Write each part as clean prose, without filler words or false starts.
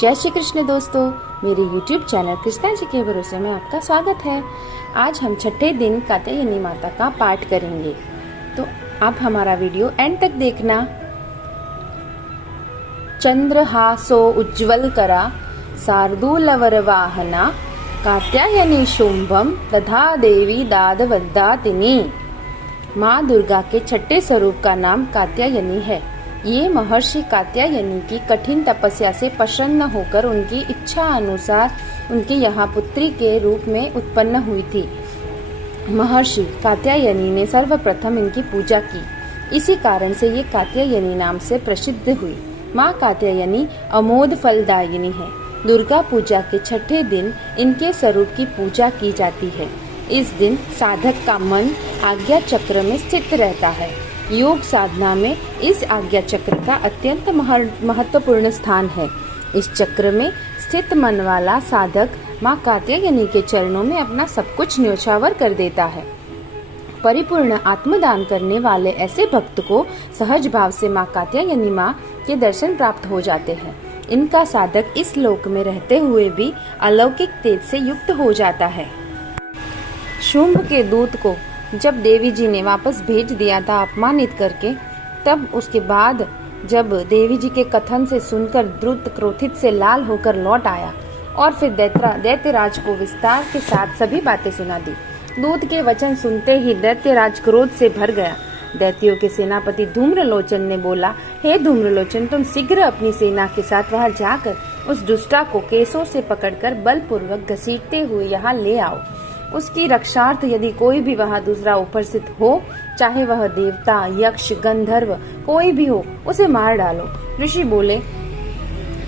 जय श्री कृष्ण दोस्तों, मेरे YouTube चैनल कृष्णा जी के भरोसे में आपका स्वागत है। आज हम छठे दिन कात्यायनी माता का पाठ करेंगे, तो आप हमारा वीडियो एंड तक देखना। चंद्रहासो उज्ज्वल करा शार्दूलवर वाहना कात्यायनी शुंभम तथा देवी दादवद्दातिनी। माँ दुर्गा के छठे स्वरूप का नाम कात्यायनी है। ये महर्षि कात्यायनी की कठिन तपस्या से प्रसन्न होकर उनकी इच्छा अनुसार उनके यहाँ पुत्री के रूप में उत्पन्न हुई थी। महर्षि कात्यायनी ने सर्वप्रथम इनकी पूजा की, इसी कारण से ये कात्यायनी नाम से प्रसिद्ध हुई। माँ कात्यायनी अमोद फलदायिनी है। दुर्गा पूजा के छठे दिन इनके स्वरूप की पूजा की जाती है। इस दिन साधक का मन आज्ञा चक्र में स्थित रहता है। योग साधना में इस आज्ञा चक्र का अत्यंत महत्वपूर्ण स्थान है। इस चक्र में स्थित मन वाला साधक माँ कात्यायनी के चरणों में अपना सब कुछ न्योछावर कर देता है। परिपूर्ण आत्मदान करने वाले ऐसे भक्त को सहज भाव से माँ कात्यायनी माँ के दर्शन प्राप्त हो जाते हैं। इनका साधक इस लोक में रहते हुए भी अलौकिक तेज से युक्त हो जाता है। शुंभ के दूत को जब देवी जी ने वापस भेज दिया था अपमानित करके, तब उसके बाद जब देवी जी के कथन से सुनकर द्रुत क्रोधित से लाल होकर लौट आया और फिर दैत्यराज को विस्तार के साथ सभी बातें सुना दी। दूत के वचन सुनते ही दैत्यराज क्रोध से भर गया। दैत्यों के सेनापति धूम्रलोचन ने बोला, हे धूम्रलोचन, तुम शीघ्र अपनी सेना के साथ वहां जाकर उस दुष्टा को केसों से पकड़कर बलपूर्वक घसीटते हुए यहाँ ले आओ। उसकी रक्षार्थ यदि कोई भी वहाँ दूसरा उपस्थित हो, चाहे वह देवता, यक्ष, गंधर्व कोई भी हो, उसे मार डालो। ऋषि बोले।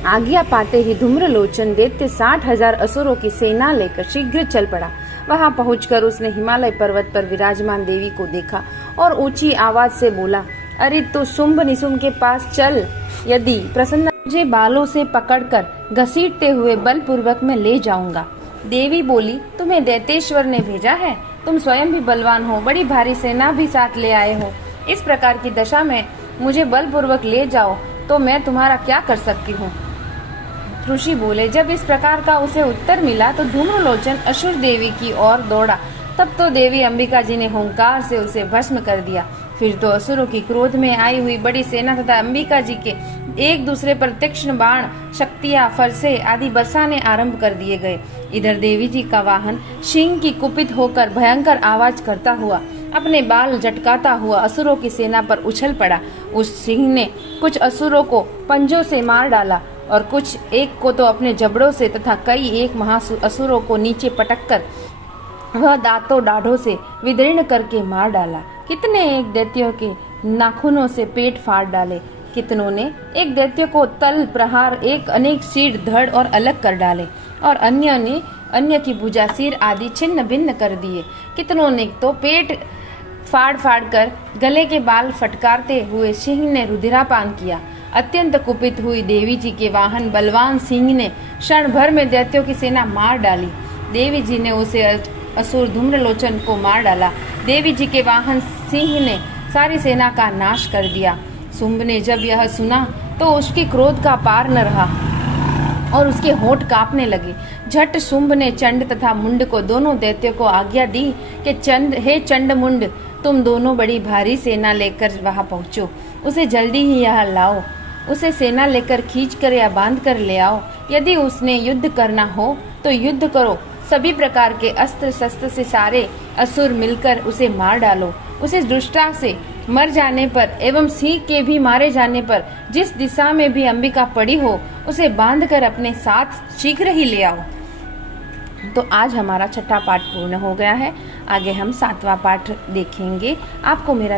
आज्ञा पाते ही धूम्रलोचन दैत्य 60,000 असुरों की सेना लेकर शीघ्र चल पड़ा। वहाँ पहुंचकर उसने हिमालय पर्वत पर विराजमान देवी को देखा और ऊंची आवाज से बोला, अरे तो शुंभ निशुंभ के पास चल, यदि प्रसन्न मुझे बालों से पकड़कर घसीटते हुए बलपूर्वक मैं ले जाऊंगा। देवी बोली, तुम्हें दैतेश्वर ने भेजा है, तुम स्वयं भी बलवान हो, बड़ी भारी सेना भी साथ ले आए हो। इस प्रकार की दशा में मुझे बलपूर्वक ले जाओ तो मैं तुम्हारा क्या कर सकती हूँ। ऋषि बोले। जब इस प्रकार का उसे उत्तर मिला तो धूम्रलोचन असुर देवी की ओर दौड़ा। तब तो देवी अंबिका जी ने हुंकार से उसे भस्म कर दिया। फिर तो असुरों की क्रोध में आई हुई बड़ी सेना तथा अंबिका जी के एक दूसरे पर तीक्ष्ण बाण, शक्तियां, फरसे आदि बरसाने आरंभ कर दिए गए। इधर देवी जी का वाहन सिंह की कुपित होकर भयंकर आवाज करता हुआ अपने बाल झटकाता हुआ असुरों की सेना पर उछल पड़ा। उस सिंह ने कुछ असुरों को पंजों से मार डाला और कुछ एक को तो अपने जबड़ों से तथा कई एक महाअसुरों को नीचे पटककर वह दांतों डाढ़ों से विदीर्ण करके मार डाला। कितने एक दैत्यों के नाखूनों से पेट फाड़ डाले, कितनों ने एक दैत्य को तल प्रहार एक अनेक सिर धड़ और अलग कर डाले और अन्य ने अन्य की भुजा सिर आदि छिन्न भिन्न कर दिए। कितनों ने तो पेट फाड़ फाड़ कर गले के बाल फटकारते हुए सिंह ने रुधिरापान किया। अत्यंत कुपित हुई देवी जी के वाहन बलवान सिंह ने क्षण भर में दैत्यों की सेना मार डाली। देवी जी ने उसे असुर धूम्रलोचन को मार डाला। देवी जी के वाहन सिंह ने सारी सेना का नाश कर दिया। शुंभ ने जब यह सुना तो उसके क्रोध का पार न रहा और उसके होंठ कांपने लगे। झट शुंभ ने चंड तथा मुंड को दोनों दैत्यों को आज्ञा दी कि हे चंड मुंड, तुम दोनों बड़ी भारी सेना लेकर वहां पहुंचो। उसे जल्दी ही यहाँ लाओ। उसे सेना लेकर खींच कर या बांध कर ले आओ। यदि उसने युद्ध करना हो तो युद्ध करो। सभी प्रकार के अस्त्र शस्त्र से सारे असुर मिलकर उसे मार डालो। उसे दुष्टा से मर जाने पर एवं सिंह के भी मारे जाने पर जिस दिशा में भी अंबिका पड़ी हो, उसे बांध कर अपने साथ शीघ्र ही ले आओ। तो आज हमारा छठा पाठ पूर्ण हो गया है। आगे हम 7वां पाठ देखेंगे। आपको मेरा